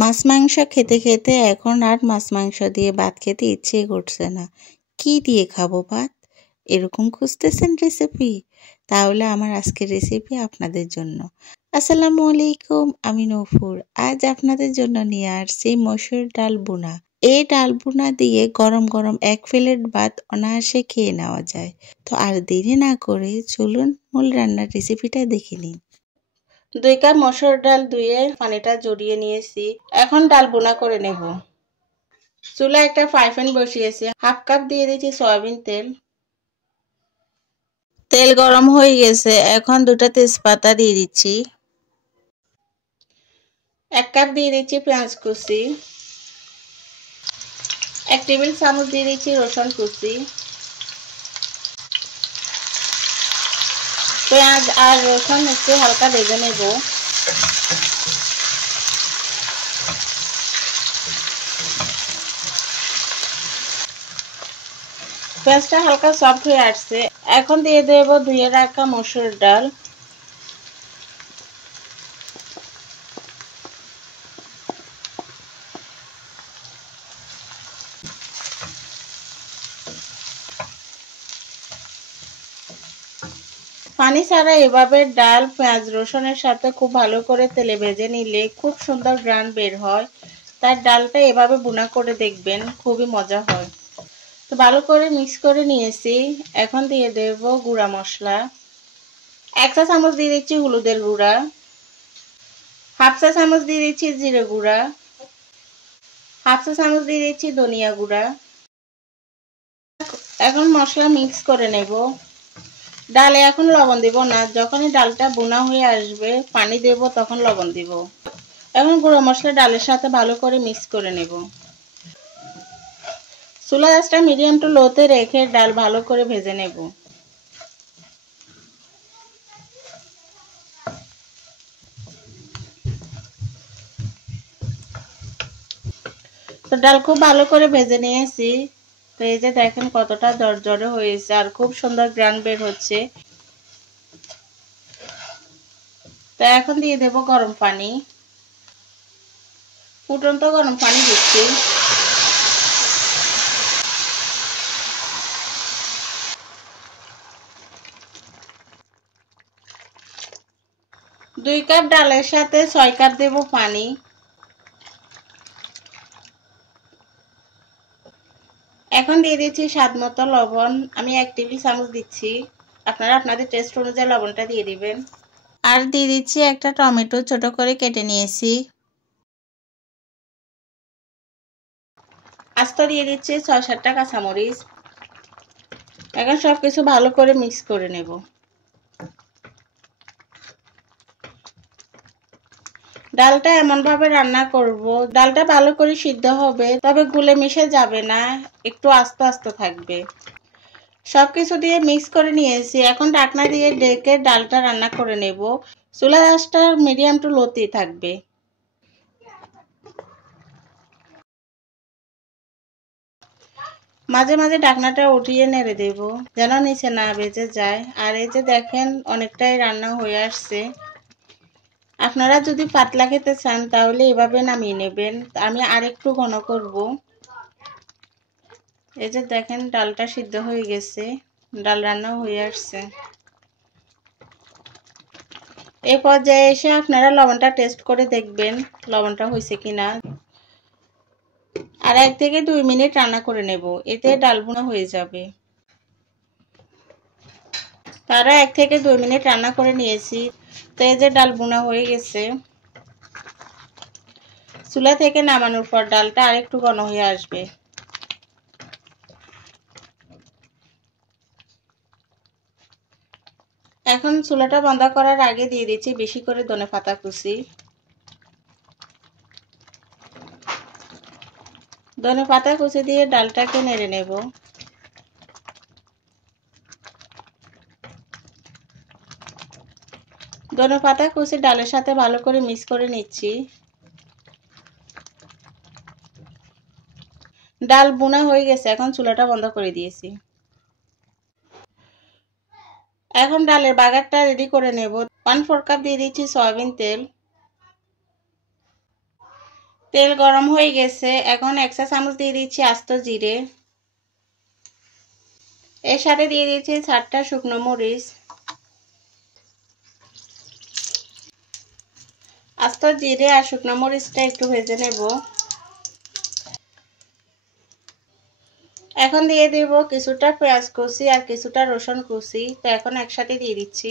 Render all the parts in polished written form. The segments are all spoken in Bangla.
মাছ মাংস খেতে খেতে এখন আর মাছ মাংস দিয়ে ভাত খেতে ইচ্ছে করছে না। কি দিয়ে খাবো ভাত? এরকম খুঁজতেছেন রেসিপি? তাহলে আমার আজকের রেসিপি আপনাদের জন্য। আসসালামু আলাইকুম, আমি নূপুর। আজ আপনাদের জন্য নিয়ে আসছি মসুর ডাল ভুনা। এই ডাল ভুনা দিয়ে গরম গরম এক প্লেট ভাত অনায়াসে খেয়ে নেওয়া যায়। তো আর দেরি না করে চলুন মূল রান্নার রেসিপিটা দেখে নিন। 2 কাপ মসুর ডাল ধুয়ে পানিটা ঝরিয়ে নিয়েছি। এখন ডাল ভুনা করে নেব। চুলায় একটা ফ্রাই প্যান বসিয়েছি। হাফ কাপ দিয়ে দিয়েছি সয়াবিন তেল। তেল গরম হয়ে গেছে, এখন 2টা তেজপাতা দিয়ে দিচ্ছি। 1 কাপ দিয়ে দিচ্ছি পেঁয়াজ কুচি। 1 টেবিল চামচ দিয়ে দিচ্ছি রসুন কুচি। পেঁয়াজ আর রসুন একটু হালকা ভেজে নেব। পেঁয়াজটা হালকা সফট হয়ে আসছে, এখন দিয়ে দেব ধুয়ে রাখা মসুর ডাল। পানি ছাড়া এভাবে ডাল পেঁয়াজ রসুনের সাথে খুব ভালো করে তেলে ভেজে নিলে খুব সুন্দর ঘ্রাণ বের হয়। তার ডালটা এভাবে ভুনা করে দেখবেন, খুবই মজা হয়। তো ভালো করে মিক্স করে নিয়েছি। এখন দিয়ে দেব গুঁড়া মশলা। 1 চা চামচ দিয়ে দিচ্ছি হলুদের গুঁড়া। হাফ চা চামচ দিয়ে দিচ্ছি জিরে গুঁড়া। হাফ চা চামচ দিয়ে দিচ্ছি ধনিয়া গুঁড়া। এখন মশলা মিক্স করে নেব। ডালে এখন লবণ দেব না, যখনই ডালটা ভুনা হয়ে আসবে পানি দেব তখন লবণ দেব। এখন গুঁড়ো মশলা ডালের সাথে ভালো করে মিক্স করে নেব। চুলা আঁচটা মিডিয়াম টু লোতে রেখে ডাল ভালো করে ভেজে নেব। তো ডাল খুব ভালো করে ভেজে নিয়েছি। তো এই যে দেখেন কতটা ঝরঝরে হয়েছে আর খুব সুন্দর ঘ্রাণ বের হচ্ছে। তো এখন দিয়ে দেব গরম পানি। ফুটন্ত গরম পানি দিচ্ছি। দুই কাপ ডালের সাথে 6 কাপ দেব পানি। এখন দিয়ে দিচ্ছি স্বাদ মতো লবণ। আমি 1 টেবিল চামচ দিচ্ছি, আপনারা আপনাদের টেস্ট অনুযায়ী লবণটা দিয়ে দিবেন। আর দিয়ে দিচ্ছি একটা টমেটো ছোট করে কেটে নিয়েছি। আস্ত দিয়ে দিচ্ছি 6-7টা কাঁচামরিচ। এখন সবকিছু ভালো করে মিক্স করে নেব। ডালটা এমন ভাবে রান্না করব, ডালটা ভালো করে সিদ্ধ হবে, তবে গুলে মিশে যাবে না, একটু আস্ত আস্ত থাকবে। সবকিছু দিয়ে মিক্স করে নিয়েছি। এখন ঢাকনা দিয়ে ঢেকে ডালটা রান্না করে নেব। চুলার আঁচটা মিডিয়াম টু লোতেই থাকবে। মাঝে মাঝে ঢাকনাটা উঠিয়ে নেড়ে দেব, যেন নিচে না বেজে যায়। আর এই যে দেখেন অনেকটাই রান্না হয়ে আসছে। আপনারা যদি পাতলা খেতে চান তাহলে এভাবে নামিয়ে নেবেন। আমি আরেকটু ঘন করব। এই যে দেখেন ডালটা সিদ্ধ হয়ে গেছে, ডাল রান্না হয়ে আসছে। এই পর্যায়ে এসে আপনারা লবণটা টেস্ট করে দেখবেন লবণটা হয়েছে কিনা। আর 1 থেকে 2 মিনিট রান্না করে নেব, এতে ডাল ভুনা হয়ে যাবে। তারা 1 থেকে 2 মিনিট রান্না করে নিয়েছি। তো এই যে ডাল ভুনা হয়ে গেছে। চুলা থেকে নামানোর পর ডালটা আরেকটু ঘন হয়ে আসবে। এখন চুলাটা বন্ধ করার আগে দিয়ে দিচ্ছি বেশি করে ধনেপাতা কুচি। ধনেপাতা কুচি দিয়ে ডালটাকে নেড়ে নেব। ধনেপাতা কুচি ডালের সাথে ভালো করে মিক্স করে নিচ্ছি। ডাল ভুনা হয়ে গেছে, এখন চুলাটা বন্ধ করে দিয়েছি। এখন ডালের বাগারটা রেডি করে নেব। 1/4 কাপ দিয়ে দিচ্ছি সয়াবিন তেল। তেল গরম হয়ে গেছে, এখন 1 চা চামচ দিয়ে দিচ্ছি আস্ত জিরে। এর সাথে দিয়ে দিচ্ছি 4টা শুকনো মরিচ। আস্ত জিরে আর শুকনো মরিচটা একটু ভেজে নেব। এখন দিয়ে দেব কিছুটা পেঁয়াজ কুচি আর কিছুটা রসুন কুচি। তো এখন একসাথে দিয়ে দিচ্ছি।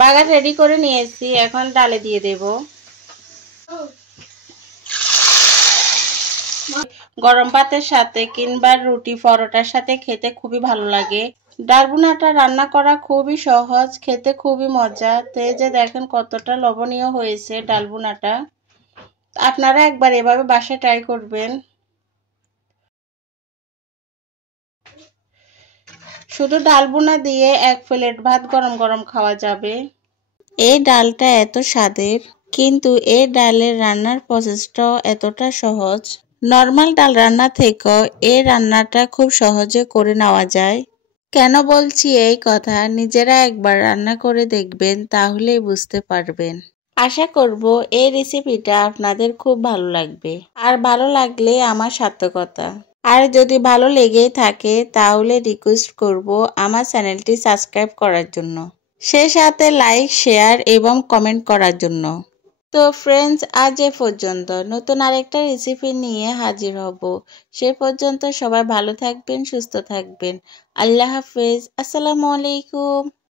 বাগার রেডি করে নিয়েছি, এখন ডালে দিয়ে দেব। গরম ভাতের সাথে কিংবা রুটি পরোটার সাথে খেতে খুবই ভালো লাগে। ডাল ভুনাটা রান্না করা খুবই সহজ, খেতে খুবই মজা। তো এই যে দেখেন কতটা লবণীয় হয়েছে ডাল ভুনাটা। আপনারা একবার এভাবে বাসায় ট্রাই করবেন। শুধু ডাল ভুনা দিয়ে 1 প্লেট ভাত গরম গরম খাওয়া যাবে। এই ডালটা এত স্বাদের, কিন্তু এই ডালের রান্নার প্রসেসটাও এতটা সহজ। নর্মাল ডাল রান্না থেকেও এই রান্নাটা খুব সহজে করে নেওয়া যায়। কেন বলছি এই কথা, নিজেরা একবার রান্না করে দেখবেন, তাহলেই বুঝতে পারবেন। আশা করব এই রেসিপিটা আপনাদের খুব ভালো লাগবে। আর ভালো লাগলে আমার সার্থকতা। আর যদি ভালো লেগেই থাকে তাহলে রিকোয়েস্ট করব আমার চ্যানেলটি সাবস্ক্রাইব করার জন্য। সেই সাথে লাইক, শেয়ার এবং কমেন্ট করার জন্য। তো ফ্রেন্ডস, আজ এ পর্যন্ত। নতুন আরেকটা রেসিপি নিয়ে হাজির হব। সে পর্যন্ত সবাই ভালো থাকবেন, সুস্থ থাকবেন। আল্লাহ হাফেজ। আসসালামু আলাইকুম।